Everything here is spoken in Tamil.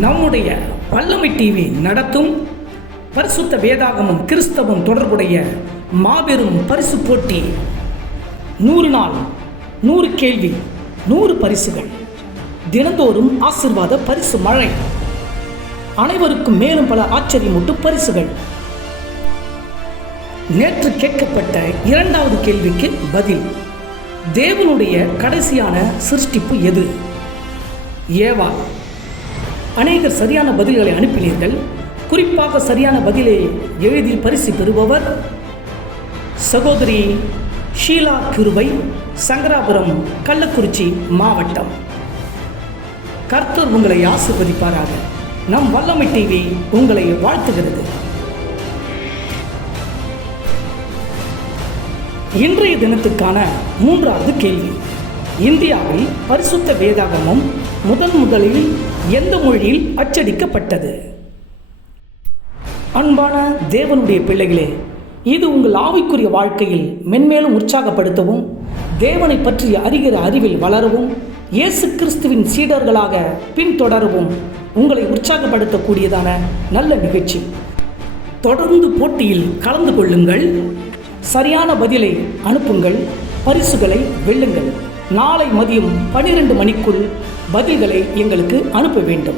நம்முடைய வல்லமை டிவி நடத்தும் பரிசுத்த வேதாகமும் கிறிஸ்தவம் தொடர்புடைய மாபெரும் பரிசு போட்டி. நூறு நாள் நூறு கேள்வி நூறு பரிசுகள். தினந்தோறும் ஆசிர்வாத பரிசு மழை. அனைவருக்கும் மேலும் பல ஆச்சரியமூட்டு பரிசுகள். நேற்று கேட்கப்பட்ட இரண்டாவது கேள்விக்கு பதில். தேவனுடைய கடைசியான சிருஷ்டிப்பு எது? ஏவா அநேகர் சரியான பதில்களை அனுப்பினீர்கள். குறிப்பாக சரியான பதிலை எழுதி பரிசு பெறுபவர் சகோதரி ஷீலா கிருவை சங்கராபுரம் கள்ளக்குறிச்சி மாவட்டம். கர்த்தர் உங்களை ஆசிர்வதிப்பாராக. நம் வல்லமை டிவி உங்களை வாழ்த்துகிறது. இன்றைய தினத்துக்கான மூன்றாவது கேள்வி. இந்தியாவில் பரிசுத்த வேதாகமம் முதன் முதலில் எந்த மொழியில் அச்சடிக்கப்பட்டது? அன்பான தேவனுடைய பிள்ளைகளே இது உங்கள் ஆவிக்குரிய வாழ்க்கையில் மென்மேலும் உற்சாகப்படுத்தவும் தேவனை பற்றிய அறிகிற அறிவில் வளரவும் இயேசு கிறிஸ்துவின் சீடர்களாக பின்தொடரவும் உங்களை உற்சாகப்படுத்தக்கூடியதான நல்ல நிகழ்ச்சி. தொடர்ந்து போட்டியில் கலந்து கொள்ளுங்கள். சரியான பதிலை அனுப்புங்கள். பரிசுகளை வெல்லுங்கள். நாளை மதியம் பனிரெண்டு மணிக்குள் பதில்களை எங்களுக்கு அனுப்ப வேண்டும்.